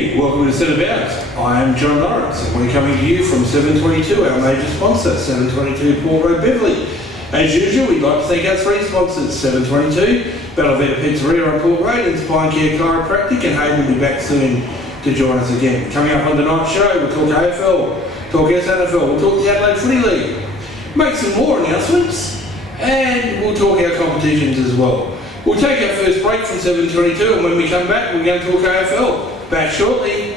evening, welcome to Centre Bounce. I am John Lawrence and we're coming to you from 722, our major sponsor, 722 Port Road, Beverley. As usual, we'd like to thank our three sponsors, 722, Bellavita Pizzeria on Port Road, and Spine Care Chiropractic, and Hayden will be back soon to join us again. Coming up on tonight's show, we'll talk AFL, talk SANFL, we'll talk the Adelaide Footy League, make some more announcements, and we'll talk our competitions as well. We'll take our first break from 722, and when we come back, we're going to talk AFL. Back shortly.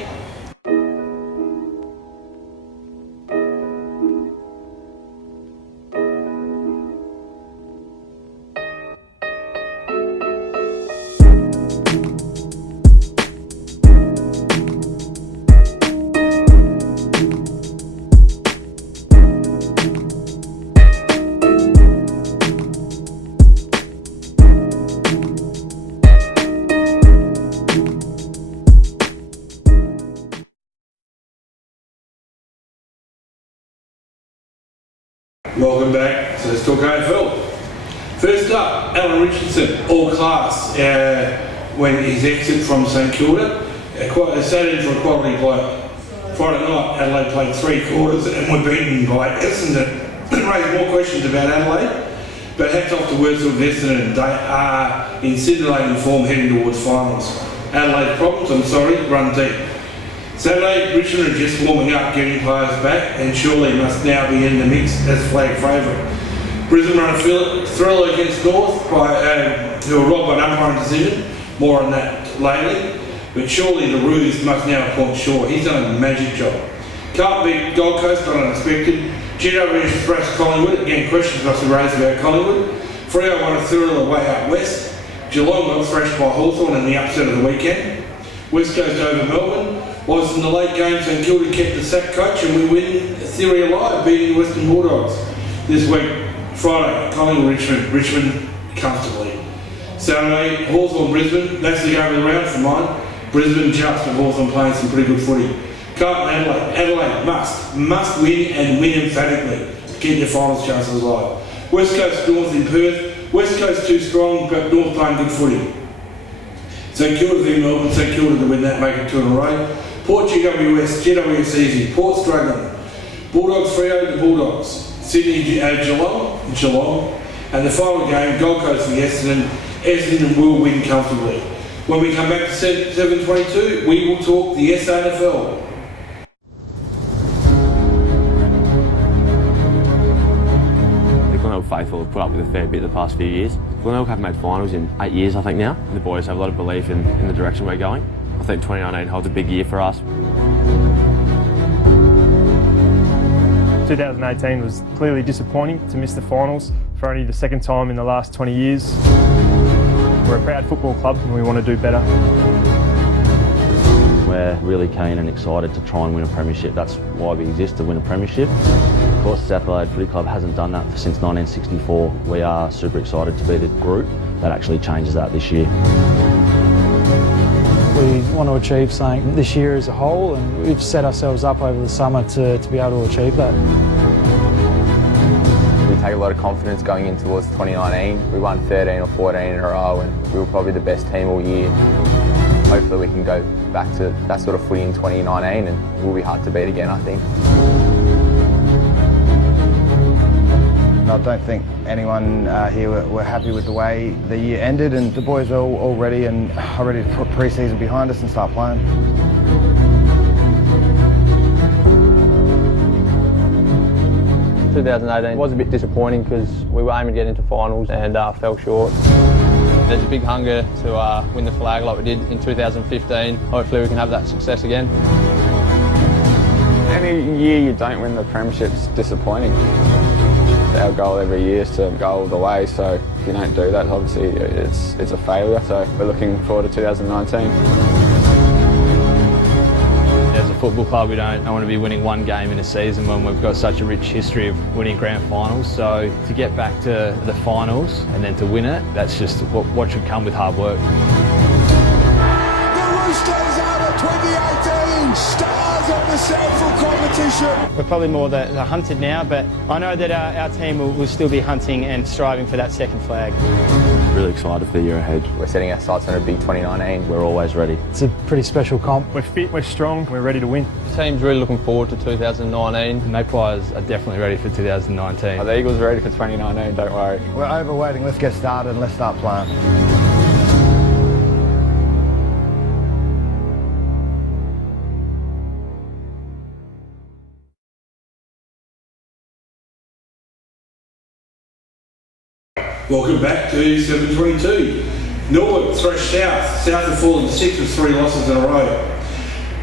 Welcome back. So let's talk AFL. First up, Alan Richardson, all class, when his exit from St Kilda. Sat in for a quality play. Friday night, Adelaide played 3 quarters and were beaten by Essendon. Raised more questions about Adelaide, but hats off to Worcester with Essendon. They are in scintillating form heading towards finals. Adelaide's problems, run deep. Saturday, Richmond are just warming up, getting players back, and surely must now be in the mix as flag favourite. Brisbane run a thriller against North, who were robbed by an umpiring decision. More on that later. But surely the Roos must now appoint Shaw. He's done a magic job. Carlton beat Gold Coast, not unexpected. GW thrashed Collingwood. Again, questions must be raised about Collingwood. Freo won a thriller way out west. Geelong got thrashed by Hawthorn in the upset of the weekend. West Coast over Melbourne. Was in the late game, St Kilda kept the sack coach and we win theory alive, beating the Western Bulldogs. This week, Friday, Collingwood Richmond comfortably. Saturday, Hawthorn Brisbane, that's the game of the round for mine. Brisbane just, but Hawthorn playing some pretty good footy. Carlton Adelaide must win and win emphatically to keep their finals chances alive. West Coast North in Perth, West Coast too strong, but North playing good footy. St Kilda v Melbourne, St Kilda to win that, make it 2 in a row. Port GWS, GWS easy, Port struggling. Bulldogs Freo, the Bulldogs. Sydney Geelong, and the final game, Gold Coast v Essendon will win comfortably. When we come back to 722, we will talk the SANFL. Glenelg faithful have put up with a fair bit the past few years. Glenelg have made finals in 8 years, I think now. The boys have a lot of belief in the direction we're going. I think 2019 holds a big year for us. 2018 was clearly disappointing to miss the finals for only the second time in the last 20 years. We're a proud football club and we want to do better. We're really keen and excited to try and win a premiership. That's why we exist, to win a premiership. Of course, the South Adelaide Footy Club hasn't done that since 1964. We are super excited to be the group that actually changes that this year. We want to achieve something this year as a whole, and we've set ourselves up over the summer to be able to achieve that. We take a lot of confidence going in towards 2019. We won 13 or 14 in a row and we were probably the best team all year. Hopefully we can go back to that sort of footy in 2019 and we'll be hard to beat again, I think. I don't think anyone here were happy with the way the year ended, and the boys are all ready and are ready to put pre-season behind us and start playing. In 2018 was a bit disappointing because we were aiming to get into finals and fell short. There's a big hunger to win the flag like we did in 2015. Hopefully we can have that success again. Any year you don't win the premiership's disappointing. Our goal every year is to go all the way, so if you don't do that, obviously it's a failure. So we're looking forward to 2019. As a football club, we don't want to be winning one game in a season when we've got such a rich history of winning grand finals. So to get back to the finals and then to win it, that's just what should come with hard work. The Roosters out of 2018, stars of the SANFL competition. t-shirt. We're probably more the hunted now, but I know that our team will still be hunting and striving for that second flag. Really excited for the year ahead. We're setting our sights on a big 2019. We're always ready. It's a pretty special comp. We're fit, we're strong, we're ready to win. The team's really looking forward to 2019. The Magpies are definitely ready for 2019. The Eagles are ready for 2019, don't worry. We're overweighting, let's get started and let's start playing. Welcome back to 722. Norwood thrashed South. South have fallen to 6 with 3 losses in a row.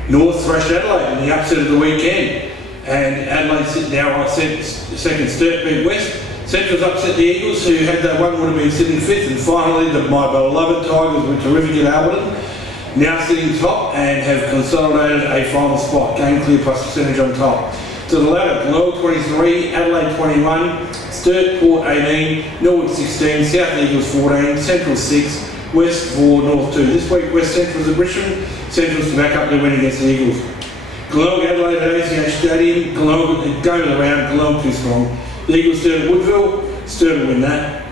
North thrashed Adelaide in the upset of the weekend. And Adelaide sit now on second. Sturt beat West. Central's upset the Eagles, who had that one would have been sitting 5th. And finally, my beloved Tigers were terrific at Alberton. Now sitting top and have consolidated a final spot. Game clear plus percentage on top. To the ladder, Glenelg 23, Adelaide 21, Sturt Port 18, Norwood 16, South Eagles 14, Central 6, West 4, North 2. This week West Central's at Richmond, Central's to back up their win against the Eagles. Glenelg Adelaide at ACH Stadium, Glenelg going around, Glenelg too strong. The Eagles Sturt at Woodville, Sturt will win that.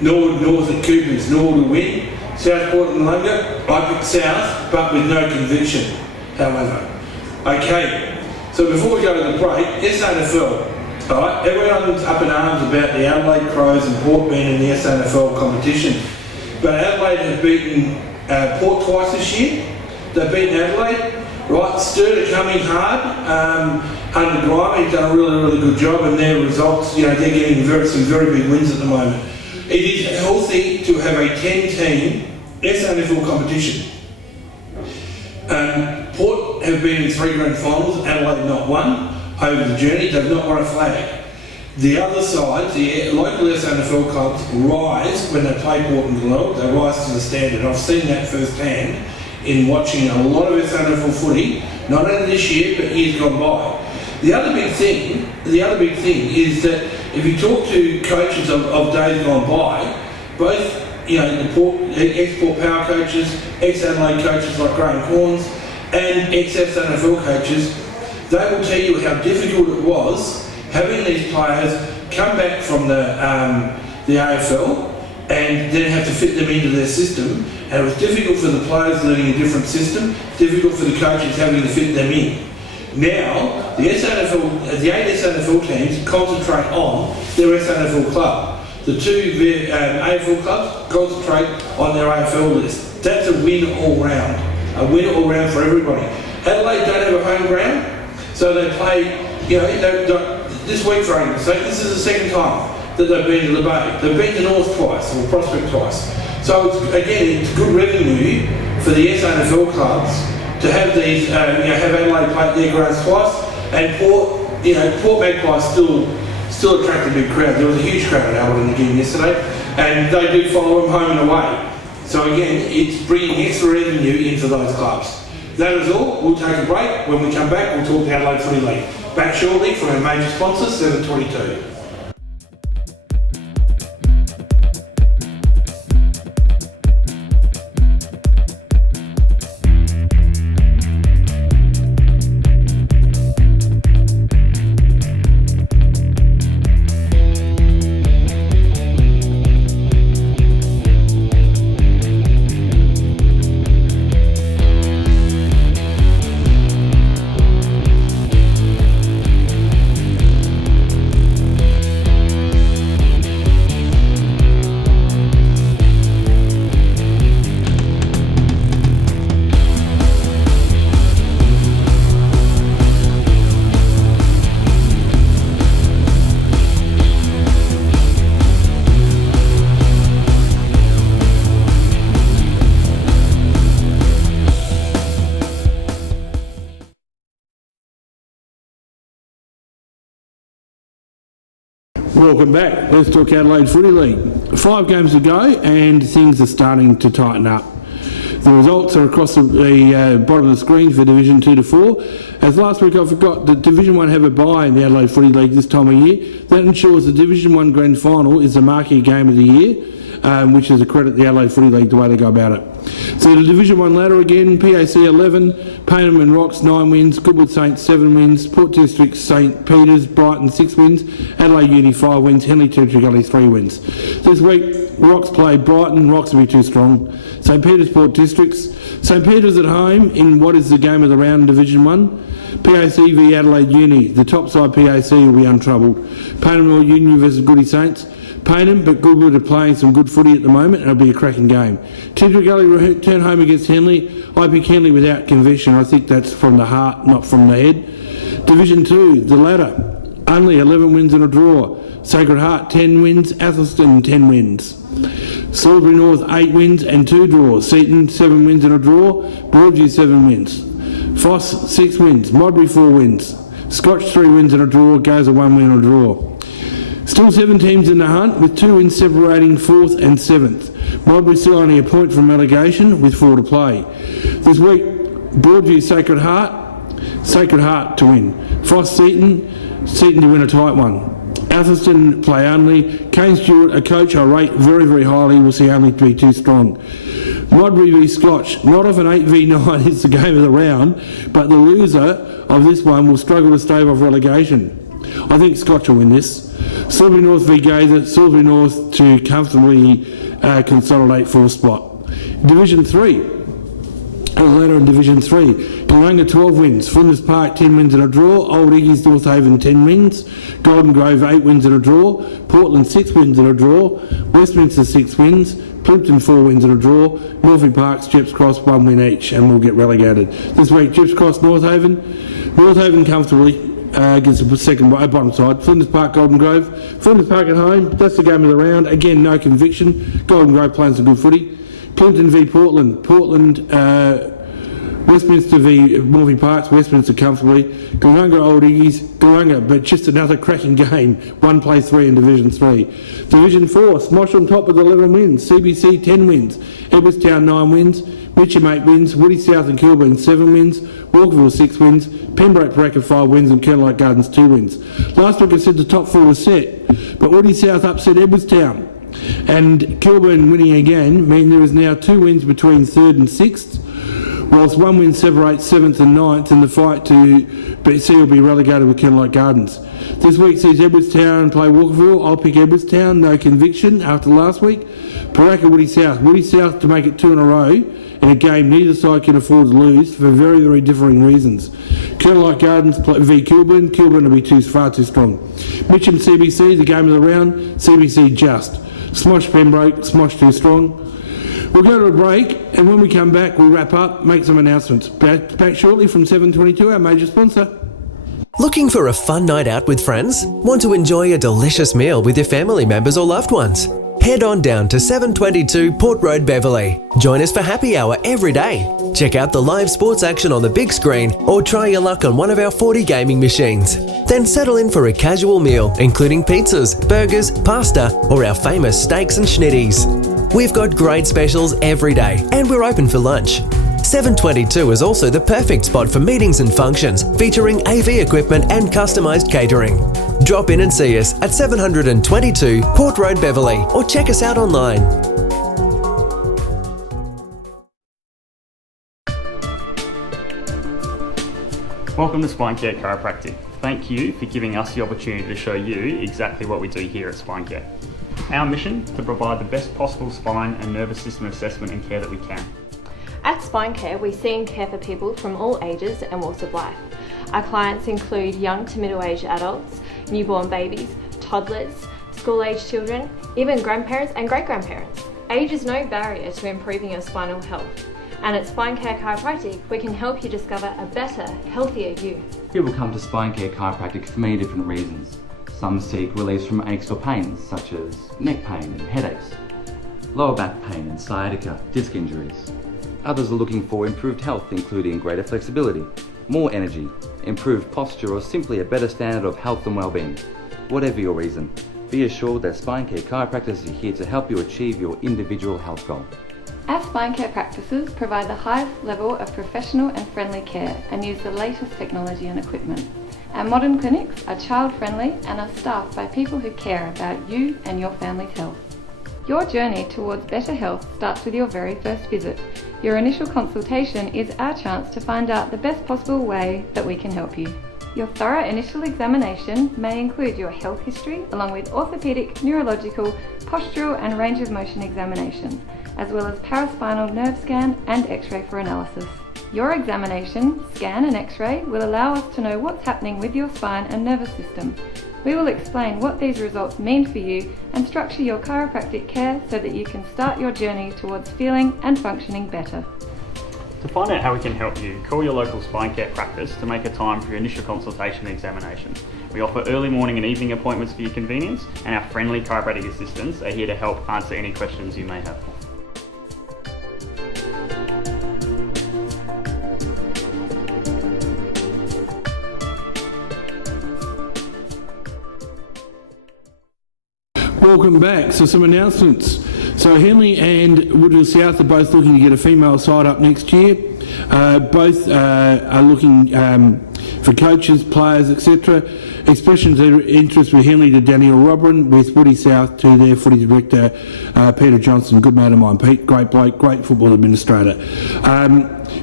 Norwood North at Coopers, Norwood will win. Southport and Lunga, I picked South, but with no conviction, however. Okay. So before we go to the break, SANFL, alright, everyone's up in arms about the Adelaide Crows and Port being in the SANFL competition. But Adelaide have beaten Port twice this year. They've beaten Adelaide, right? Sturt are coming hard under Grime. He's done a really good job, and their results, they're getting some very big wins at the moment. It is healthy to have a 10-team SANFL competition. Port have been in 3 grand finals, Adelaide not one over the journey, they've not won a flag. The other side, the local SANFL clubs rise when they play Port and Glenelg, they rise to the standard. I've seen that firsthand in watching a lot of SANFL footy, not only this year but years gone by. The other big thing is that if you talk to coaches of days gone by, both the ex-Port Power coaches, ex-Adelaide coaches like Graham Corns, and ex-SANFL coaches, they will tell you how difficult it was having these players come back from the AFL and then have to fit them into their system. And it was difficult for the players learning a different system, difficult for the coaches having to fit them in. Now, the 8 SANFL teams concentrate on their SANFL club. The 2 AFL clubs concentrate on their AFL list. That's a win all round. A win all round for everybody. Adelaide don't have a home ground, so they play, this week for argument's sake, this is the second time that they've been to the Bay. They've been to North twice, or Prospect twice. So it's good revenue for the SANFL clubs to have these, have Adelaide play their grounds twice, and Port Magpies still attract a big crowd. There was a huge crowd at Alberton again yesterday, and they do follow them home and away. So again, it's bringing extra revenue into those clubs. That is all. We'll take a break. When we come back, we'll talk the Adelaide Footy League. Back shortly from our major sponsor, 722. Welcome back. Let's talk Adelaide Footy League. 5 games to go and things are starting to tighten up. The results are across the bottom of the screen for Division 2 to 4. As last week I forgot that Division 1 have a bye in the Adelaide Footy League this time of year. That ensures the Division 1 Grand Final is the marquee game of the year. which is a credit to the Adelaide Footy League, the way they go about it. So the Division 1 ladder again, PAC 11, Payneham and Rocks 9 wins, Goodwood Saints 7 wins, Port District St Peters, Brighton 6 wins, Adelaide Uni 5 wins, Henley Territory Gully 3 wins. This week, Rocks play Brighton, Rocks will be too strong. St Peters, Port Districts, St Peters at home in what is the game of the round in Division 1. PAC v Adelaide Uni, the top side PAC will be untroubled. Payneham Union versus Goody Saints. Payneham, but Goodwood are playing some good footy at the moment, and it'll be a cracking game. Territory Gully return home against Henley. I pick Henley without conviction. I think that's from the heart, not from the head. Division 2, the ladder. Only 11 wins and a draw. Sacred Heart 10 wins, Athelston 10 wins. Salisbury North 8 wins and 2 draws. Seaton 7 wins and a draw. Broadview 7 wins. Foss 6 wins. Modbury 4 wins. Scotch 3 wins and a draw. Goes a 1 win and a draw. Still 7 teams in the hunt with 2 wins separating 4th and 7th. Modbury still only a point from relegation with 4 to play. This week, Broadview Sacred Heart to win. Foss Seaton to win a tight one. Athelston play only. Kane Stewart, a coach I rate very, very highly, will see only to be too strong. Modbury v Scotch, not off an 8v9 is the game of the round, but the loser of this one will struggle to stave off relegation. I think Scotch will win this. Salisbury North v Gazer, Salisbury North to comfortably consolidate 4th spot. Division 3. Later in Division 3, Pilanga 12 wins, Flinders Park 10 wins and a draw, Old Iggy's North Haven 10 wins, Golden Grove 8 wins and a draw, Portland 6 wins and a draw, Westminster 6 wins, Plimpton 4 wins and a draw, Morphy Park, Jeps Cross 1 win each and will get relegated. This week, Jeps Cross, North Haven comfortably against the second bottom side, Flinders Park, Golden Grove, Flinders Park at home, that's the game of the round, again no conviction, Golden Grove playing some good footy. Plimpton v Portland, Westminster v Morphy Parks, Westminster comfortably. Goonga Old Iggy's, Goonga, but just another cracking game. 1 plays 3 in Division 3. Division 4, Smosh on top with 11 wins. CBC 10 wins. Edwardstown 9 wins. Mitcham 8 wins. Woody South and Kilburn 7 wins. Walkerville 6 wins. Pembroke Parakka 5 wins and Kerlite Gardens 2 wins. Last week I said the top 4 were set, but Woody South upset Edwardstown. And Kilburn winning again mean there is now 2 wins between 3rd and 6th, whilst 1 win separates 7th and 9th in the fight to see will be relegated with Kerlite Gardens. This week sees Edwardstown play Walkerville. I'll pick Edwardstown, no conviction after last week. Parakka Woody South to make it 2 in a row in a game neither side can afford to lose for very, very differing reasons. Kerlite Gardens v Kilburn will be far too strong. Mitcham CBC, the game of the round, CBC just. Smosh Pembroke, Smosh too strong. We'll go to a break, and when we come back, we'll wrap up, make some announcements. Back shortly from 722, our major sponsor. Looking for a fun night out with friends? Want to enjoy a delicious meal with your family members or loved ones? Head on down to 722 Port Road, Beverley. Join us for happy hour every day. Check out the live sports action on the big screen or try your luck on one of our 40 gaming machines. Then settle in for a casual meal, including pizzas, burgers, pasta, or our famous steaks and schnitties. We've got great specials every day and we're open for lunch. 722 is also the perfect spot for meetings and functions, featuring AV equipment and customised catering. Drop in and see us at 722 Port Road, Beverley, or check us out online. Welcome to Spine Care Chiropractic. Thank you for giving us the opportunity to show you exactly what we do here at Spine Care. Our mission, to provide the best possible spine and nervous system assessment and care that we can. At Spine Care, we see and care for people from all ages and walks of life. Our clients include young to middle-aged adults, newborn babies, toddlers, school-aged children, even grandparents and great-grandparents. Age is no barrier to improving your spinal health. And at Spine Care Chiropractic, we can help you discover a better, healthier you. People come to Spine Care Chiropractic for many different reasons. Some seek relief from aches or pains, such as neck pain and headaches, lower back pain and sciatica, disc injuries. Others are looking for improved health, including greater flexibility, more energy, improved posture, or simply a better standard of health and well-being. Whatever your reason, be assured that Spine Care Chiropractors are here to help you achieve your individual health goal. Our Spine Care practices provide the highest level of professional and friendly care and use the latest technology and equipment. Our modern clinics are child-friendly and are staffed by people who care about you and your family's health. Your journey towards better health starts with your very first visit. Your initial consultation is our chance to find out the best possible way that we can help you. Your thorough initial examination may include your health history along with orthopaedic, neurological, postural and range of motion examinations, as well as paraspinal nerve scan and x-ray for analysis. Your examination, scan and x-ray will allow us to know what's happening with your spine and nervous system. We will explain what these results mean for you and structure your chiropractic care so that you can start your journey towards feeling and functioning better. To find out how we can help you, call your local spine care practice to make a time for your initial consultation and examination. We offer early morning and evening appointments for your convenience, and our friendly chiropractic assistants are here to help answer any questions you may have. Welcome back. So some announcements. So Henley and Woodville South are both looking to get a female side up next year. Both are looking for coaches, players, etc. Expressions their interest with Henley to Daniel Robin, with Woody South to their footy director Peter Johnson, good mate of mine. Pete, great bloke, great football administrator.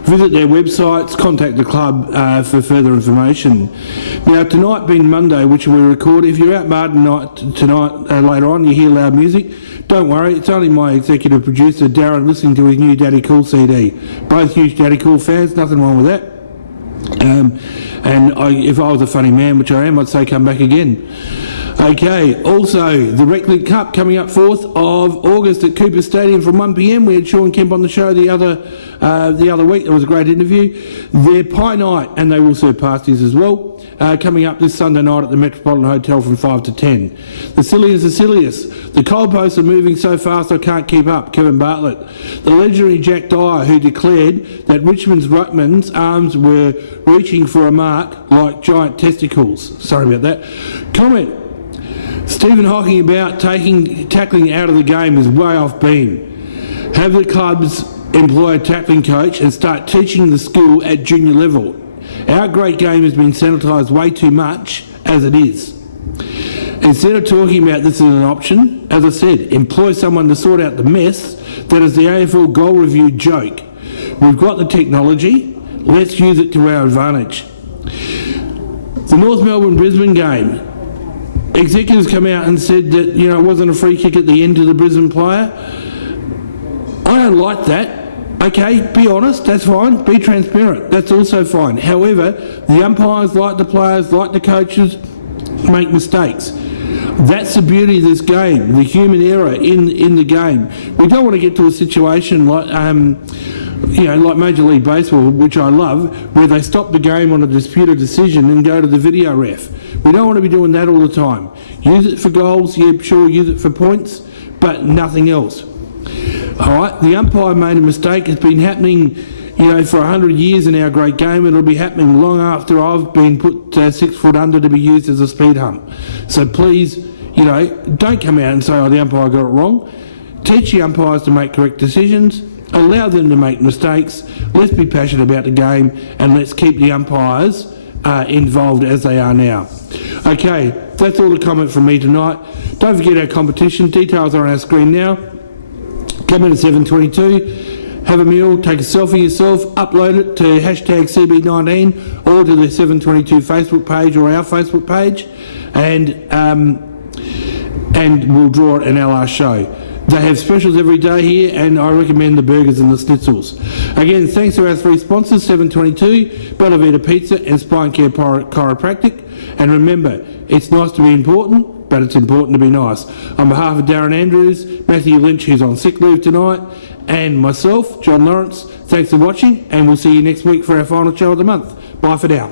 Visit their websites, contact the club for further information. Now tonight being Monday, which we record, if you're out Martin night tonight later on, you hear loud music, don't worry, it's only my executive producer Darren listening to his new Daddy Cool CD. Both huge Daddy Cool fans, nothing wrong with that. If I was a funny man, which I am, I'd say come back again. Okay, also the Rec League Cup coming up 4th of August at Cooper Stadium from 1 p.m. We had Sean Kemp on the show the other week. It was a great interview. They're pie night, and they will serve pasties as well, coming up this Sunday night at the Metropolitan Hotel from 5 to 10. The Sillians are silliest. The goalposts are moving so fast I can't keep up. Kevin Bartlett. The legendary Jack Dyer, who declared that Richmond's ruckman's arms were reaching for a mark like giant testicles. Sorry about that. Comment. Stephen Hawking about tackling out of the game is way off beam. Have the clubs employ a tackling coach and start teaching the skill at junior level. Our great game has been sanitised way too much as it is. Instead of talking about this as an option, as I said, employ someone to sort out the mess that is the AFL goal review joke. We've got the technology, let's use it to our advantage. The North Melbourne-Brisbane game. Executives come out and said that, it wasn't a free kick at the end to the Brisbane player. I don't like that. Okay, be honest, that's fine. Be transparent, that's also fine. However, the umpires, like the players, like the coaches, make mistakes. That's the beauty of this game, the human error in the game. We don't want to get to a situation like like Major League Baseball, which I love, where they stop the game on a disputed decision and go to the video ref. We don't want to be doing that all the time. Use it for goals, yeah, sure, use it for points, but nothing else. All right, the umpire made a mistake. It's been happening, for 100 years in our great game, and it'll be happening long after I've been put 6 foot under to be used as a speed hump. So please, don't come out and say, the umpire got it wrong. Teach the umpires to make correct decisions. Allow them to make mistakes. Let's be passionate about the game, and let's keep the umpires involved as they are now. Okay, that's all the comment from me tonight. Don't forget our competition. Details are on our screen now. Come in at 7:22. Have a meal, take a selfie yourself, upload it to #CB19 or to the 722 Facebook page or our Facebook page, and we'll draw it in our last show. They have specials every day here, and I recommend the burgers and the schnitzels. Again, thanks to our 3 sponsors, 722, Bella Vita Pizza and Spine Care Chiropractic. And remember, it's nice to be important, but it's important to be nice. On behalf of Darren Andrews, Matthew Lynch, who's on sick leave tonight, and myself, John Lawrence, thanks for watching, and we'll see you next week for our final show of the month. Bye for now.